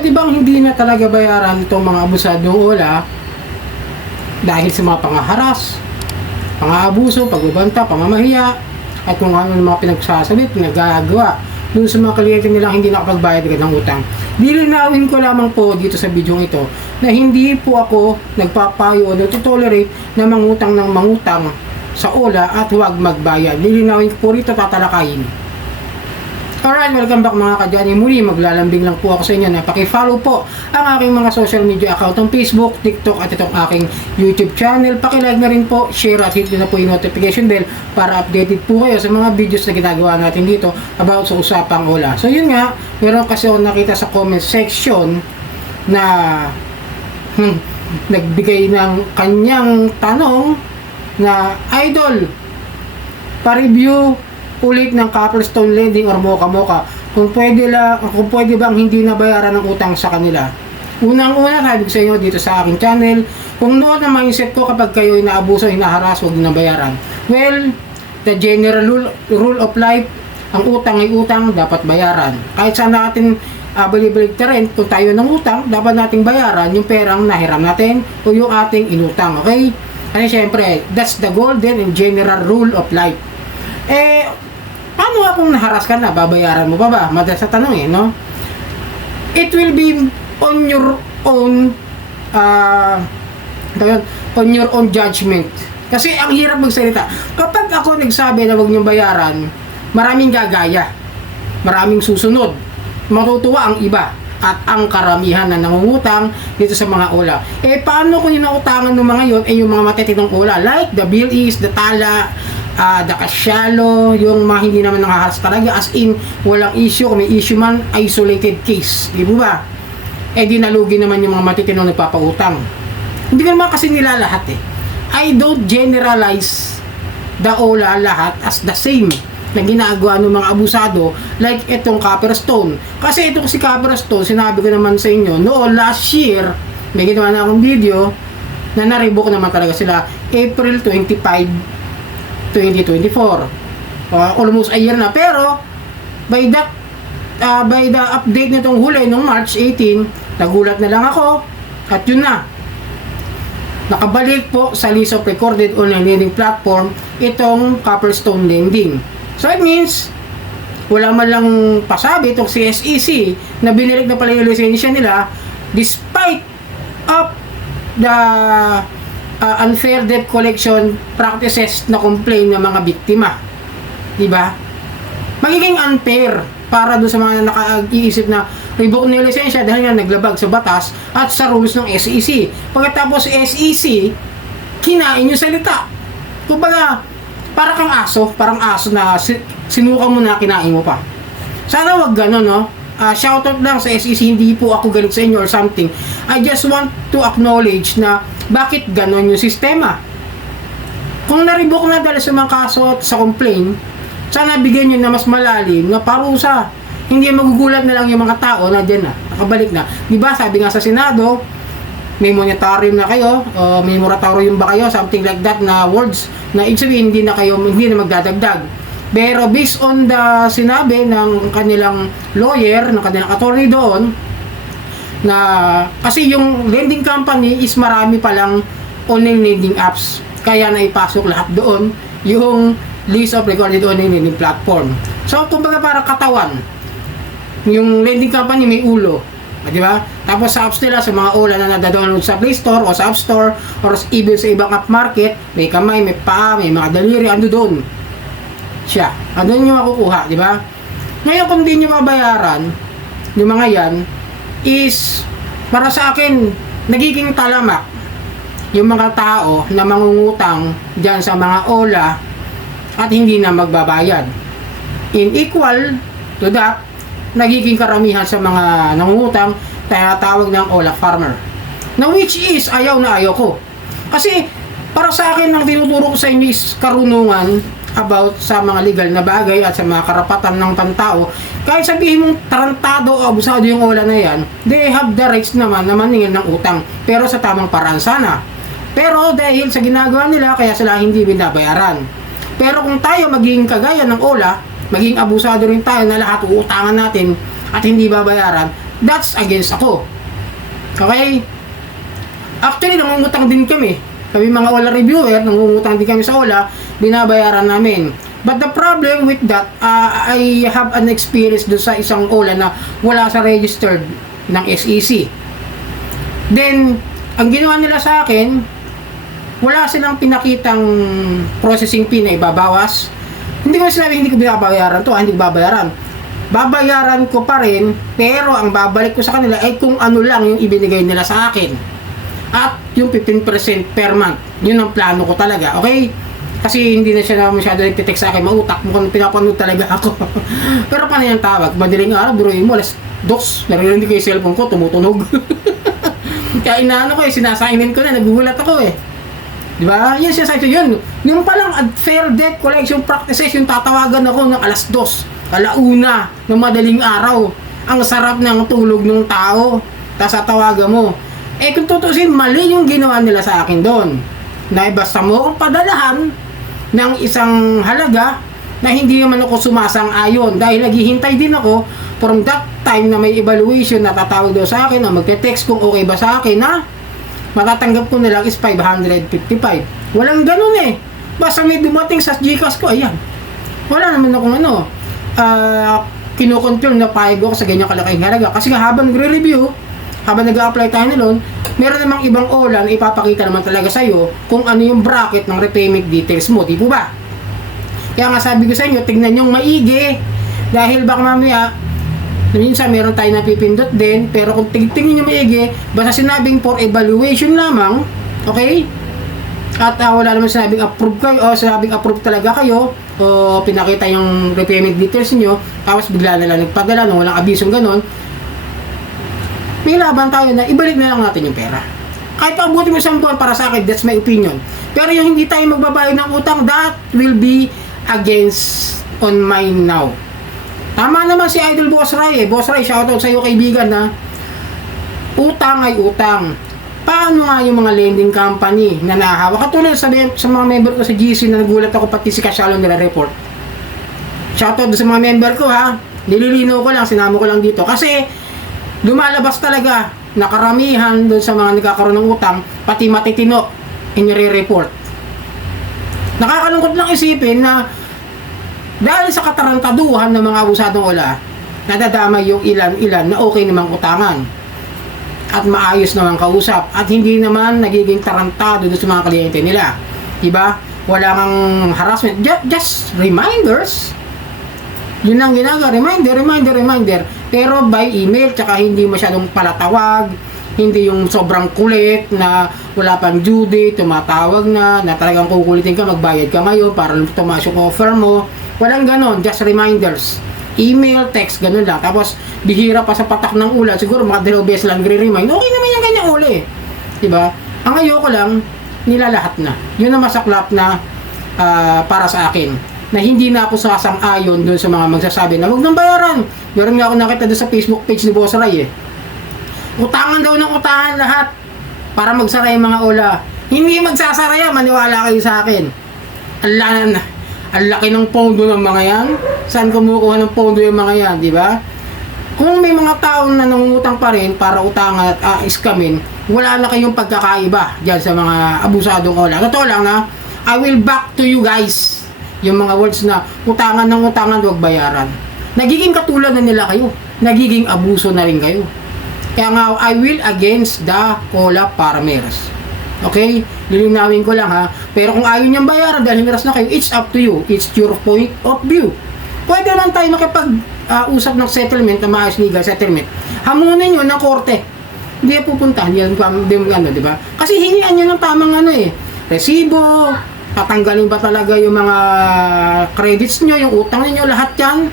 pwede bang hindi na talaga bayaran itong mga abusadong OLA dahil sa mga pangaharas, pang-aabuso, pagbabanta, pamamahiya, at kung ano yung mga pinagsasalit, pinagagawa dun sa mga kliyente nilang hindi nakapagbayad agad ng utang. Lilinawin ko lamang po dito sa video ito na hindi po ako nagpapayo o nagtotolerate na mangutang ng mangutang sa OLA at huwag magbayad. Lilinawin ko po rito, tatalakayin. Alright, welcome back mga kadyani. Muli, maglalambing lang po ako sa inyo na paki-follow po ang aking mga social media account ng Facebook, TikTok at itong aking YouTube channel. Paki-like na rin po, share at hit na po yung notification bell para updated po kayo sa mga videos na ginagawa natin dito about sa usapang OLA. So yun nga, meron kasi ako nakita sa comment section na nagbigay ng kanyang tanong na, Idol, pa-review ulit ng Copperstone Lending or Mocha kung pwede bang hindi nabayaran ng utang sa kanila. Unang-una, sabi ko sa inyo dito sa aking channel, kung noon ang mindset ko kapag kayo inaabuso, hinaharas, huwag na bayaran. Well, the general rule of life, ang utang ay utang, dapat bayaran. Kahit saan natin balik na rin, kung tayo ng utang, dapat nating bayaran yung perang nahiram natin o yung ating inutang, okay? Kasi syempre, that's the golden and general rule of life. Paano kung naharas ka na, babayaran mo pa ba? Madalas sa tanong no? It will be on your own on your own judgment. Kasi ang hirap magsalita. Kapag ako nagsabi na huwag niyong bayaran, maraming gagaya, maraming susunod, matutuwa ang iba at ang karamihan na nangungutang dito sa mga OLA. Paano kung yung nautangan ng mga yun yung mga matitinong OLA like the Bilis, the Tala, the Casyalo, yung mga hindi naman nakaharas talaga, as in walang issue, kung may issue man, isolated case, di ba? Di nalugi naman yung mga matitinong nagpapautang. Hindi ko naman kasi nila lahat I don't generalize the OLA lahat as the same na ginagawa ng mga abusado like itong Copperstone. Kasi itong si Copperstone, sinabi ko naman sa inyo noon last year, may ginawa na akong video na na-revoke naman talaga sila April 25 2024, almost a year na. Pero by the update nitong huli nung March 18, nagulat na lang ako at yun na, nakabalik po sa list of recorded online lending platform itong Copperstone Lending. So it means wala man lang pasabi itong CSEC na binirik na pala yung lisensya nila despite of the unfair debt collection practices na complain ng mga biktima. Diba? Magiging unfair para doon sa mga naka-iisip na revoke na yung lisensya dahil nga naglabag sa batas at sa rules ng SEC. Pagkatapos SEC, kinain yung salita. Kumbaga, parang aso na sinuka mo na, kinain mo pa. Sana wag gano'n, no? Shoutout lang sa SEC, hindi po ako galit sa inyo or something. I just want to acknowledge na bakit ganon yung sistema. Kung na-revoke na dahil sa mga kaso at sa complaint, sana bigyan nyo na mas malalim na parusa. Hindi magugulat na lang yung mga tao na dyan na, nakabalik na. Diba sabi nga sa Senado, may moratorium na kayo, may moratorium ba kayo, something like that na words na ibig sabihin hindi na magdadagdag. Pero based on the sinabi ng kanilang lawyer, ng kanilang attorney doon, na kasi yung lending company is marami palang online lending apps, kaya na ipasok lahat doon yung list of recorded online lending platform. So kumbaga parang katawan, yung lending company may ulo, di ba? Tapos sa apps nila, sa mga OLA na nadadownload sa Play Store o sa App Store or even sa ibang app market, may kamay, may paa, may mga daliri, ando doon siya, ando nyo makukuha, di ba? Ngayon kung di nyo mabayaran yung mga yan, is para sa akin nagiging talamak yung mga tao na mangungutang dyan sa mga OLA at hindi na magbabayad. In equal to that, nagiging karamihan sa mga nangungutang tinatawag ng OLA farmer, na which is ayaw na ayaw ko. Kasi para sa akin ang tinuturo ko sa inyo is karunungan about sa mga legal na bagay at sa mga karapatan ng pantao. Kahit sabihin mong tarantado o abusado yung OLA na yan, they have the rights naman na maningil ng utang, pero sa tamang paraan sana. Pero dahil sa ginagawa nila, kaya sila hindi binabayaran. Pero kung tayo magiging kagaya ng OLA, maging abusado rin tayo na lahat uutangan natin at hindi babayaran, that's against ako. Okay? Actually, nangungutang din kami. Kami mga OLA reviewer, nangungutang din kami sa OLA, binabayaran namin. But the problem with that, I have an experience doon sa isang OLA na wala sa registered ng SEC. Then, ang ginawa nila sa akin, wala silang pinakitang processing fee na ibabawas. Hindi ko sinabi hindi ko binabayaran to, hindi ko babayaran. Babayaran ko pa rin, pero ang babalik ko sa kanila ay kung ano lang yung ibinigay nila sa akin. At yung 15% per month. Yun ang plano ko talaga, okay? Kasi hindi na siya na masyado nagtitext sa akin, mautak mo kung pinapanood talaga ako. Pero paano yung tawag? Madaling araw, biruin mo, alas 2, naririnig ko yung cellphone ko, tumutunog. Kaya inaano ko sinasainin ko na, nagugulat ako Diba? Yan siya sa ito, yun. Yung palang Fair Debt Collection Practices, yung tatawagan ako ng alas 2, alauna, ng madaling araw. Ang sarap ng tulog ng tao. Tapos tawagan mo. Kung tutusin, mali yung ginawa nila sa akin doon. Na basta mo akong padalahan ng isang halaga na hindi naman ako sumasang-ayon. Dahil naghihintay din ako from that time na may evaluation na tatawag daw sa akin o magte-text kung okay ba sa akin na matatanggap ko na lang is 555. Walang ganun Basta may dumating sa GCash ko, ayan. Wala naman akong kinokontrol na payag ako sa ganyang kalaking halaga. Kasi nga habang nagre-review, habang nag-a-apply tayo nilon, meron namang ibang OLA na ipapakita naman talaga sa'yo kung ano yung bracket ng repayment details mo, di po ba? Kaya nga sabi ko sa inyo, tignan yung maigi. Dahil baka mamaya, minsan meron tayo napipindot din, pero kung tingin nyo maigi, basta sinabing for evaluation lamang, okay? At wala naman sinabing approve kayo, o sinabing approve talaga kayo, o pinakita yung repayment details nyo, tapos bigla na lang nagpadala, no, walang abisong ganon, may laban tayo na ibalik na lang natin yung pera. Kahit paabutin mo isang buwan, para sa akin, that's my opinion. Pero yung hindi tayo magbabayad ng utang, that will be against on mine now. Tama naman si Idol Boss Ray Boss Ray, shoutout sa iyo kaibigan na utang ay utang. Paano nga yung mga lending company na nahahawa? Katulad sa mga member ko sa GC na nagulat ako pati si Kasyalon nila report. Shoutout sa mga member ko nililino ko lang, sinama ko lang dito. Kasi lumalabas talaga na karamihan doon sa mga nagkakaroon ng utang, pati matitino, inire-report. Nakakalungkot lang isipin na dahil sa katarantaduhan ng mga abusadong OLA, nadadamay yung ilan-ilan na okay namang utangan at maayos naman kausap at hindi naman nagiging tarantado doon sa mga kliyente nila. Diba? Wala kang harassment. Just reminders. Yun lang ginagawa. Reminder. Pero by email, tsaka hindi masyadong palatawag, hindi yung sobrang kulit na wala pang due date, tumatawag na talagang kukulitin ka, magbayad ka ngayon para tumaas yung offer mo. Walang ganon, just reminders. Email, text, ganun lang. Tapos, bihira pa sa patak ng ulan, siguro mga 2 beses lang re-remind. Okay naman yung ganyang uli. Diba? Ang ayoko lang, nilalahat na. Yun ang masaklap na para sa akin. Na hindi na ako sasang-ayon doon sa mga magsasabi na huwag nang bayaran. Meron nga ako nakita doon sa Facebook page ni Boss Ray Utangan daw ng utangan lahat para magsara yung mga OLA. Hindi magsasara yan, maniwala kayo sa akin. Ang laki ng pondo ng mga yan. Saan kumukuha ng pondo yung mga yan, di ba? Kung may mga taong na nangungutang pa rin para utangan at iskamin, wala na kayong pagkakaiba dyan sa mga abusadong OLA. Totoo lang na, I will back to you guys. Yung mga words na utangan ng utangan, huwag bayaran. Nagiging katulad na nila kayo. Nagiging abuso na rin kayo. Kaya nga, I will against the OLA farmers. Okay? Lilinawin ko lang Pero kung ayaw niyang bayaran dahil hiras na kayo, it's up to you. It's your point of view. Pwede lang tayo makipag-usap ng settlement, na maayos legal settlement. Hamunin nyo ng korte. Hindi pupunta. Di ba? Kasi hingian nyo ng tamang resibo, tatanggalin ba talaga yung mga credits nyo, yung utang niyo, lahat yan.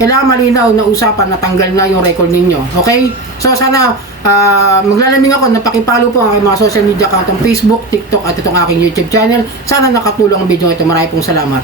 Kailangan malinaw na usapan na tanggal na yung record ninyo. Okay? So sana maglalamig ako na pakipalo po ang mga social media account ng Facebook, TikTok at itong aking YouTube channel. Sana nakatulong ang video ito. Maraming pong salamat.